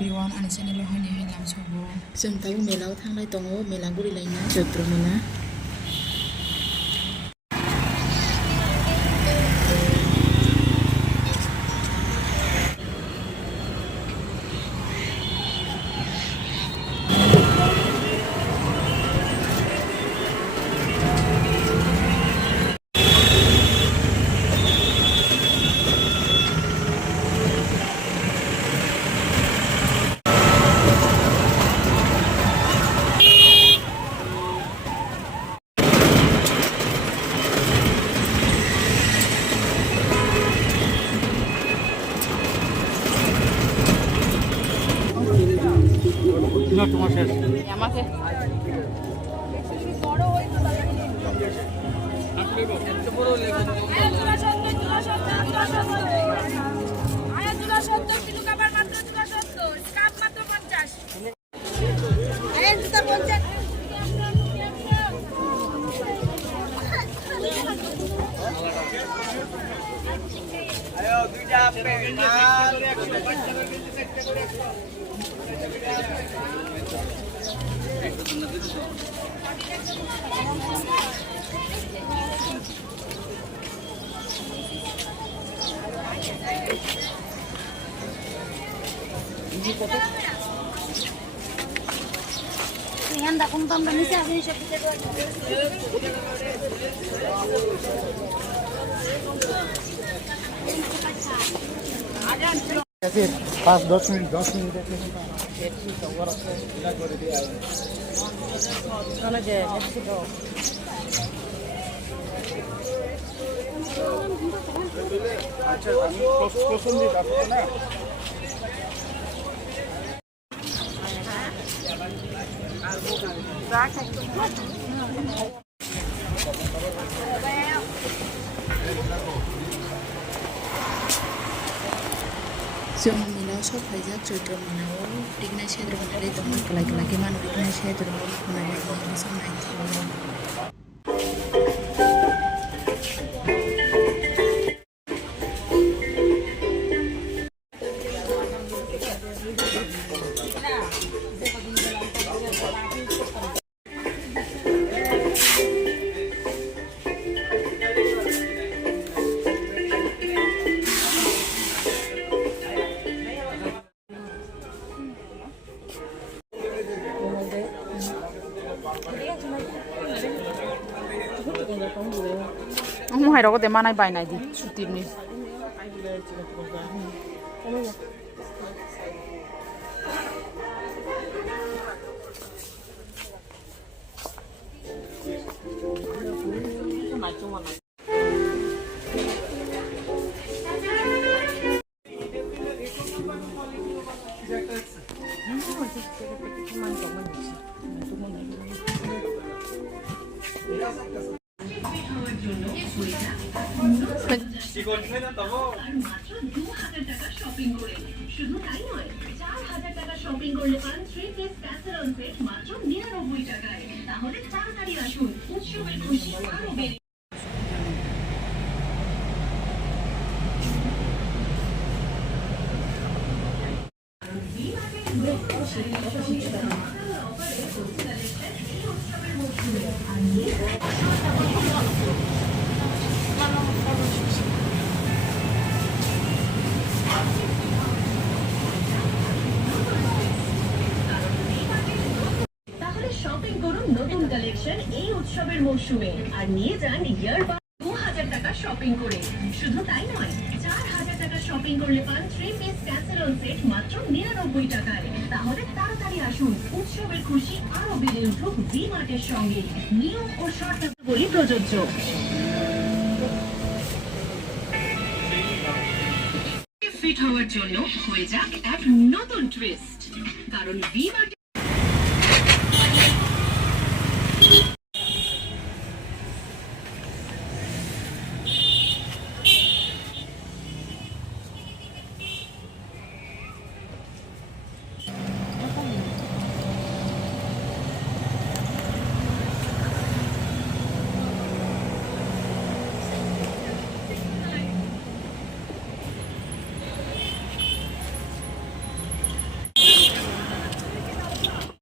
everyone and channel hani hilam sobo जों tabu mela thanglai tongo mela guri laina chaitra mela আমাকে Anda kumpang banisa ini siapa itu? 5-10 minute 10 minute আচ্ছা আমি প্রথম দিন আসবো না जों मिलाव सब फाइजाक चैत्र मिलाव दिगनाय सेद्र बनाले दं कलाय कलाय के मान दिगनाय सेद्र बनाले मोसानाय थियो không hay đâu có thể mang này bài này thì chụp tiền đi নতুন কালেকশন এই উৎসবের মৌসুমে আর নিয়ে যান ইয়ার 2000 টাকা শপিং করে শুধু তাই নয় 4000 টাকা শপিং করলে পান 3 পিস ক্যাসেরোল সেট মাত্র 99 টাকায় তাহলে তাড়াতাড়ি আসুন উৎসবের খুশি আরো বেড়ে উঠুক ভি মার্টের সঙ্গে নিয়ম ও শর্তাবলী প্রযোজ্য ফিট হওয়ার জন্য হয়ে যাক এক নতুন টুইস্ট কারণ ভি মার্ট